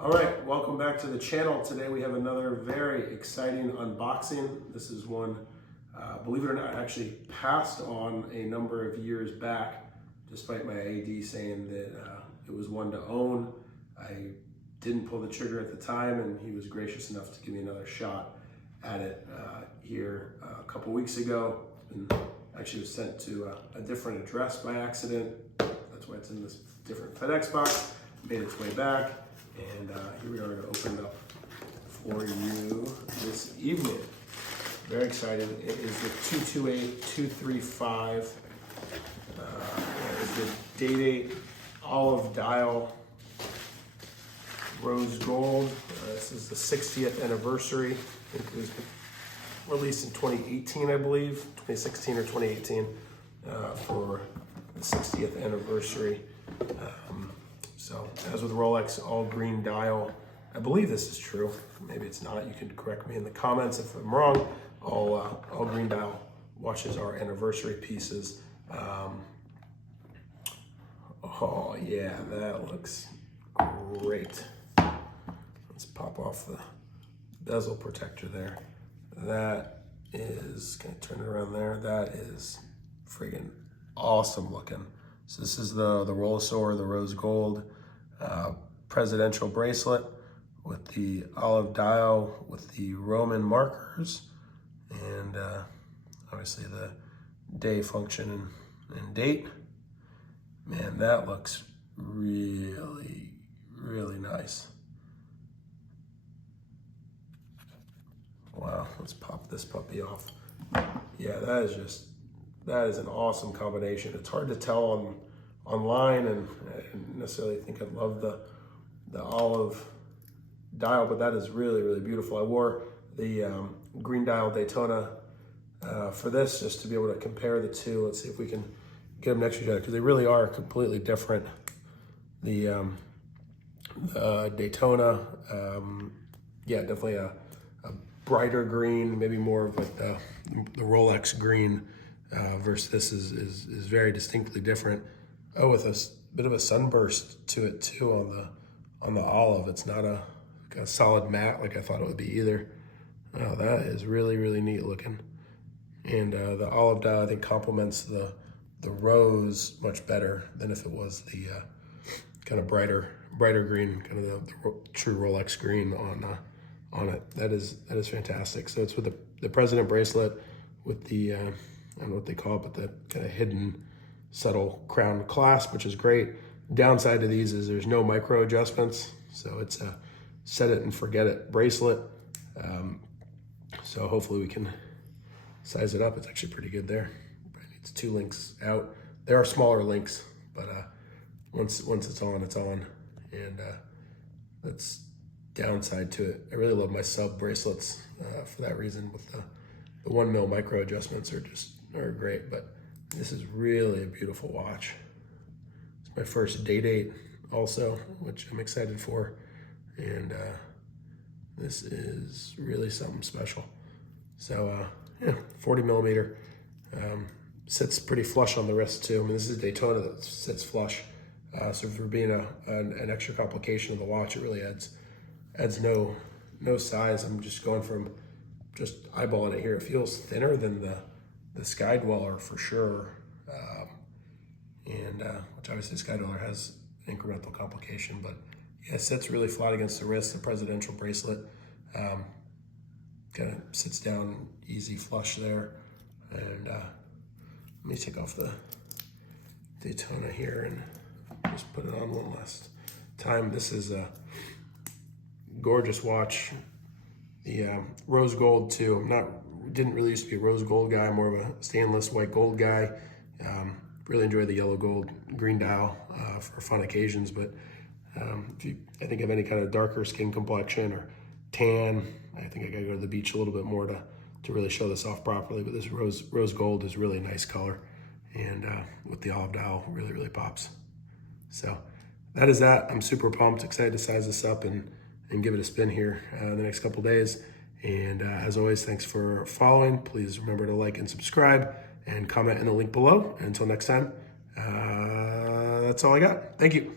All right, welcome back to the channel. Today we have another very exciting unboxing. This is one, believe it or not, actually passed on a number of years back, despite my AD saying that it was one to own. I didn't pull the trigger at the time, and he was gracious enough to give me another shot at it here a couple weeks ago. And actually was sent to a different address by accident. That's why it's in this different FedEx box. Made its way back. And here we are to open it up for you this evening. Very excited. It is the 228235. It's the date olive dial rose gold. This is the 60th anniversary. I think it was released in 2018, I believe, 2016 or 2018 for the 60th anniversary. So, as with Rolex, all green dial. I believe this is true. Maybe it's not. You can correct me in the comments if I'm wrong. All green dial watches are anniversary pieces. Oh yeah, that looks great. Let's pop off the bezel protector there. That is, can I turn it around there? That is friggin' awesome looking. So this is the Rolex, the rose gold presidential bracelet with the olive dial with the Roman markers and obviously the day function and date. Man, that looks really, really nice. Wow, let's pop this puppy off. Yeah, that is an awesome combination. It's hard to tell online, and I didn't necessarily think I'd love the olive dial, but that is really, really beautiful. I wore the green dial Daytona for this just to be able to compare the two. Let's see if we can get them next to each other because they really are completely different. The Daytona, yeah, definitely a brighter green, maybe more of like the Rolex green. Versus this is very distinctly different. Oh, with a bit of a sunburst to it too on the olive. It's not a solid matte like I thought it would be either. Oh, that is really, really neat looking. And the olive dial I think complements the rose much better than if it was the kind of brighter green, kind of the true Rolex green on it. That is fantastic. So it's with the President bracelet with the I don't know what they call it, but the kind of hidden subtle crown clasp, which is great. Downside to these is there's no micro adjustments. So it's a set it and forget it bracelet. So hopefully we can size it up. It's actually pretty good there. It needs 2 links out. There are smaller links, but once it's on, it's on. And that's downside to it. I really love my sub bracelets for that reason. With the 1 mil micro adjustments are great, but this is really a beautiful watch. It's my first date also, which I'm excited for, and this is really something special. So yeah, 40 millimeter, sits pretty flush on the wrist too. I mean, this is Daytona that sits flush, so for being an extra complication of the watch, it really adds no size. I'm just going from just eyeballing it here. It feels thinner than the Sky Dweller for sure, and which obviously Sky Dweller has incremental complication, but yeah, it sits really flat against the wrist. The presidential bracelet kind of sits down easy flush there, and let me take off the Daytona here and just put it on one last time. This is a gorgeous watch. The rose gold too. Didn't really used to be a rose gold guy, more of a stainless white gold guy. Really enjoy the yellow gold green dial for fun occasions, but if you, I think, have any kind of darker skin complexion or tan, I think I gotta go to the beach a little bit more to really show this off properly. But this rose gold is really a nice color, and with the olive dial, really, really pops. So that is that. I'm super pumped, excited to size this up and give it a spin here the next couple days. And as always, thanks for following. Please remember to like and subscribe and comment in the link below. Until next time, that's all I got. Thank you.